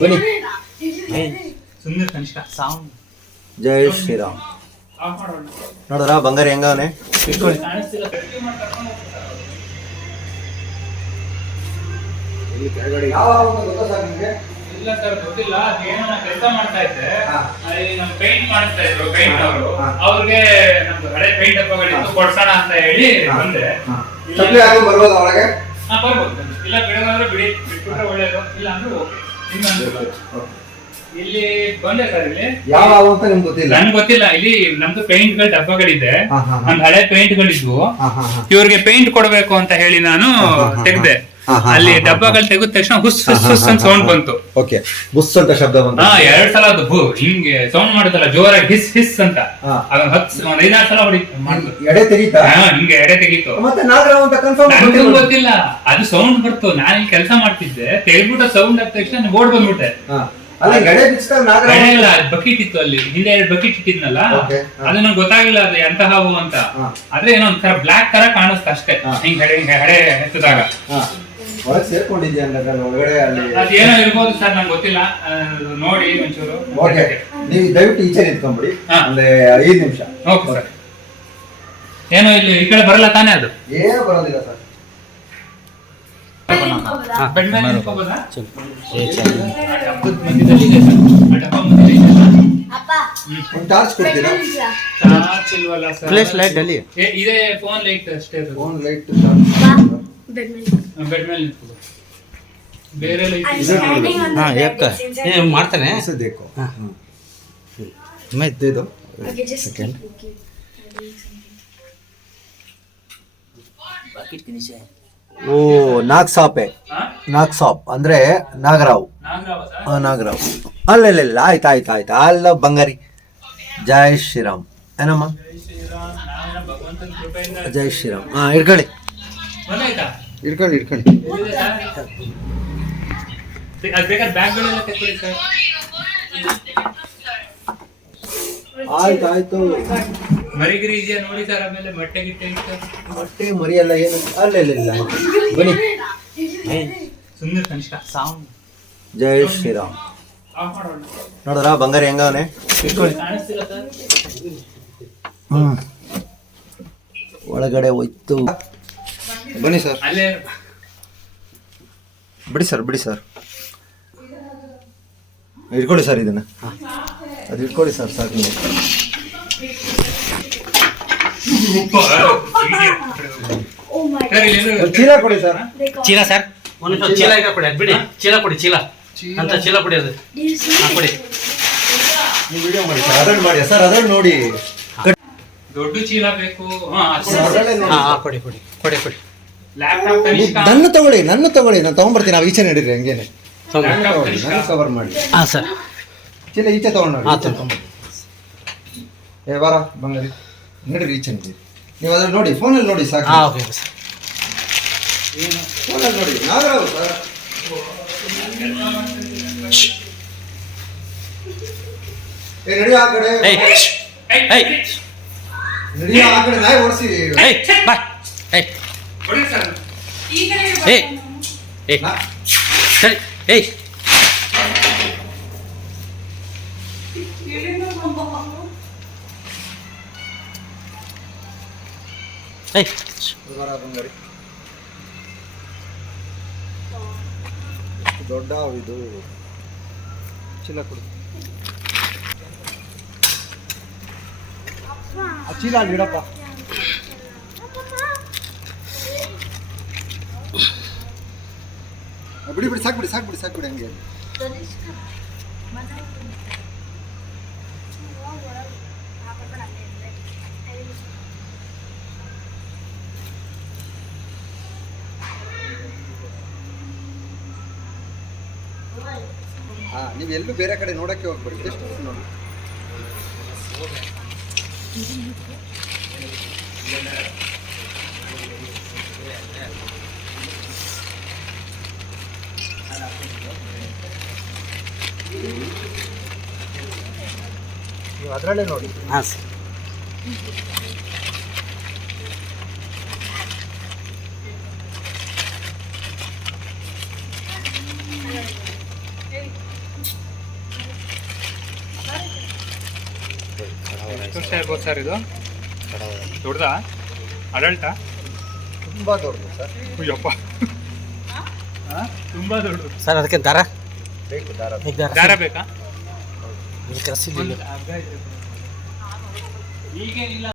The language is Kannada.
ಬನ್ನಿ. ಸುಮ್ಮನೆ ಕನಿಷ್ಠ ಸೌಂಡ್. ಜೈ ಶ್ರೀರಾಮ್. ನೋಡ್ರ ಬಂಗಾರಿ ಹೆಂಗವನೆ ಇಟ್ಕೊಳ್ಳಿ. ಇಲ್ಲ ಸರ್ ಗೊತ್ತಿಲ್ಲ, ಏನೋ ಕೆಲಸ ಮಾಡ್ತಾ ಇದ್ದೆ, ನಮ್ ಪೇಂಟ್ ಮಾಡಿಸ್ತಾ ಇದ್ರು ಪೇಂಟ್ ಅವರು, ಅವ್ರಿಗೆ ನಮ್ದು ಹಳೆ ಪೇಂಟ್ ಹಬ್ಬಗಳಿತ್ತು ಕೊಡ್ಸೋಣ ಅಂತ ಹೇಳಿ ಬಂದೆ. ಬರ್ಬೋದು ಒಳಗೆ? ಬರ್ಬೋದು, ಇಲ್ಲ ಬಿಡೋದಾದ್ರೆ ಬಿಡಿ, ಬಿಟ್ಬಿಟ್ರೆ ಒಳ್ಳೇದು, ಇಲ್ಲ ಅಂದ್ರೆ ಓಕೆ. ಇಲ್ಲಿ ಬಂದೆ ಸರ್, ಇಲ್ಲಿ ಯಾವ ಅಂತ ನಿಮ್ಗೆ ಗೊತ್ತಿಲ್ಲ? ನನ್ಗೆ ಗೊತ್ತಿಲ್ಲ. ಇಲ್ಲಿ ನಮ್ದು ಪೇಂಟ್ ಗಳ ಡಬ್ಬಗಳಿದೆ, ನಮ್ದು ಹಳೆ ಪೇಂಟ್ ಗಳಿದ್ವು, ಇವ್ರಿಗೆ ಪೇಂಟ್ ಕೊಡ್ಬೇಕು ಅಂತ ಹೇಳಿ ನಾನು ತೆಗ್ದೆ. ಅಲ್ಲಿ ಡಬ್ಬಗಳು ತೆಗೆದ ತಕ್ಷಣ ಹುಸ್ ಹುಸ್ ಹುಸ್ ಅಂತ ಸೌಂಡ್ ಬಂತು. ಓಕೆ, ಬುಸ್ ಅಂತ ಶಬ್ದ ಬಂತು. 2 ಸಲ ಅದು ಹಿಂಗೆ ಸೌಂಡ್ ಮಾಡುತ್ತಲ್ಲ ಜೋರಾಗಿ, ಹಿಸ್ ಹಿಸ್ ಅಂತ. ಅದೊಂದು 5-6 ಸಲ ಎಡೆ ತೆಗೀತಾ? ಹಿಂಗೆ ಎಡೆ ತೆಗೀತು. ಮತ್ತೆ ನಾಗರಾವ್ ಅಂತ ಕನ್ಫರ್ಮ್ ನನಗೂ ಗೊತ್ತಿಲ್ಲ, ಅದು ಸೌಂಡ್ ಬರ್ತು. ನಾನು ಇಲ್ಲಿ ಕೆಲಸ ಮಾಡ್ತಿದ್ದೆ, ತೆಗೆದ್ಬಿಟ್ಟು ಸೌಂಡ್ ಆದ ತಕ್ಷಣ ಓಡ್ ಬಂದ್ಬಿಟ್ಟೆ. ಬಕೆಟ್ ಇತ್ತು ಅಲ್ಲಿ ಹಿಂದೆ, 2 ಬಕೆಟ್ ಇಟ್ಟಿದ್ನಲ್ಲ, ಅದು ನಂಗೆ ಗೊತ್ತಾಗಿಲ್ಲ ಅದು ಎಂತ ಹಾವು ಅಂತ. ಆದ್ರೆ ಏನೋ ಒಂಥರ ಬ್ಲಾಕ್ ತರ ಕಾಣಿಸ್ತ ಅಷ್ಟೇ, ಹಿಂಗ್ ಹಡೆ ಎತ್ತದಾಗ. ಸೇರ್ಕೊಂಡಿದ್ಯಾ ಒಳಗಡೆ? ಅದೇನೋ ಇರ್ಬೋದು ಸರ್, ನಂಗೆ ಗೊತ್ತಿಲ್ಲ, ನೋಡಿ ಒಂಚೂರು. ನೀವು ದಯವಿಟ್ಟು ಈಚೆ ನಿಂತ್ಕೊಂಡ್ಬಿಡಿ, ಒಂದು 5 ನಿಮಿಷ. Okay sir. ಏನೋ ಇಲ್ಲಿ ಈ ಕಡೆ ಬರಲ್ಲ ತಾನೇ? ಅದು ಏನು ಬರೋದಿಲ್ಲ ಸರ್. ಬೆಡ್ ಮೇಲೆ ನಿಂತ್ಕೋಬೋದಾ? ಟಾರ್ಚ್ ಕೊಡ್ತೀರಾ? ಟಾರ್ಚ್ ಇಲ್ವಲ್ಲ ಸರ್. ಫ್ಲಾಶ್ ಲೈಟ್ ಅಲ್ಲಿ ಇದೆ, ಫೋನ್ ಲೈಟ್ ಅಷ್ಟೇ. ಫೋನ್ ಲೈಟ್ ಬೆಡ್ ಮೇಲೆ ನಿಂತ್ಕೋಬೋದು. ಬೇರೆ ಲೈಟ್ ಮಾಡ್ತಾನೆ. देखो मैं दे दो सेकंड. ಓ ನಾಗ್ ಸಾಪೆ, ನಾಗ್ ಸಾಪ್ ಅಂದ್ರೆ ನಾಗರಾವ್. ನಾಗರಾವ್ ಅಲ್ಲ, ಆಯ್ತು ಅಲ್ಲ ಬಂಗಾರಿ. ಜೈ ಶ್ರೀರಾಮ್. ಏನಮ್ಮ? ಜೈ ಶ್ರೀರಾಮ್. ಇಟ್ಕೊಳ್ಳಿ. ಆಯ್ತು. ಮರಿಗಿರಿ ಇದೆಯಾ ನೋಡಿ ಸರ್. ಆಮೇಲೆ ಮೊಟ್ಟೆ ಗಿಟ್ಟೆ ಮೊಟ್ಟೆ ಮರಿ ಎಲ್ಲ ಏನು? ಅಲ್ಲ ಬನ್ನಿ. ಸುಮ್ಮನೆ ಕನಿಷ್ಠ ಸೌಂಡ್. ಜೈ ಶ್ರೀರಾಮ್. ನೋಡ್ರ ಬಂಗಾರಿ ಹೆಂಗವನೆ ಇಟ್ಕೊಳ್ಳಿ. ಒಳಗಡೆ ಹೋಯ್ತು. ಬನ್ನಿ ಸರ್. ಅಲ್ಲೇ ಬಿಡಿ ಸರ್. ಇಟ್ಕೊಳ್ಳಿ ಸರ್, ಇದನ್ನ ಅದು ಇಟ್ಕೊಳ್ಳಿ ಸರ್, ಸಾಕು. ಚೀಲ ಕೊಡಿ ಸರ್. ಚೀಲ ಸರ್, ಒಂದು ಚೀಲ ಈಗ ಕೊಡಿ. ಅದು ಬಿಡಿ, ಚೀಲ ಕೊಡಿ. ಚೀಲ ಅಂತ ಚೀಲ ಕೊಡಿ, ಅದು ಕೊಡಿ. ನೀವು ವಿಡಿಯೋ ಮಾಡಿ ಸರ್, ಅದನ್ನು ಮಾಡಿ ಸರ್, ಅದನ್ನು ನೋಡಿ. ದೊಡ್ಡ ಚೀಲ ಬೇಕು. ಕೊಡಿ. ಲ್ಯಾಪ್ಟಾಪ್ ನನ್ನ ತಗೊಳ್ಳಿ, ನಾನು ತಗೊಂಡ್ಬರ್ತೀನಿ. ನಾವು ಈಚೆ ನಡೀರಿ, ಹಂಗೇನೆ ನನ್ನ ಕವರ್ ಮಾಡಿ. ಹಾಂ ಸರ್, ಚೀಲ ಈಚೆ ತಗೊಂಡು ಬಾರ ಬಂಗಾರಿ, ನಡೀರಿ ಈಚೆ ನಡೀರಿ. ನೀವು ಅದನ್ನು ನೋಡಿ, ಫೋನಲ್ಲಿ ನೋಡಿ ಸಾಕು. Okay sir. ಫೋನಲ್ಲಿ ನೋಡಿ. ನಾಗರಾವ್ ಸರ್, ನಡಿ ಆ ಕಡೆ, ನಡಿ ಆ ಕಡೆ, ನಾಯಿ ಓಡಿಸಿ. ಬಂಗಾರಿ ದೊಡ್ಡ ಇದು ಚೀಲ ಕೊಡು. ಆ ಚೀಲ ಅಲ್ಲಿ ಇಡಪ್ಪ. ಬಿಡಿ ಸಾಕ್ಬಿಡಿ ಹಂಗೆ. ನೀವು ಎಲ್ಲೂ ಬೇರೆ ಕಡೆ ನೋಡಕ್ಕೆ ಹೋಗ್ಬೇಡಿ, ಜಸ್ಟ್ ನೋಡಿ. ನೀವು ಅದರಲ್ಲೇ ನೋಡಿ. ಹಾಂ ಸರ್. ಎಷ್ಟು ವರ್ಷ ಇರ್ಬೋದು ಸರ್ ಇದು? ದೊಡ್ಡದಾ? ಅಡಲ್ಟಾ? ತುಂಬಾ ದೊಡ್ಡದು ಸರ್. ಅಯ್ಯಪ್ಪ, ತುಂಬಾ ದೊಡ್ಡದು ಸರ್. ಅದಕ್ಕೆ ದಾರ ಬೇಕು ದಾರ. ದಾರ ಬೇಕಾ? ಕಸಿದಿಲ್ಲ. ಈಗೇನಿಲ್ಲ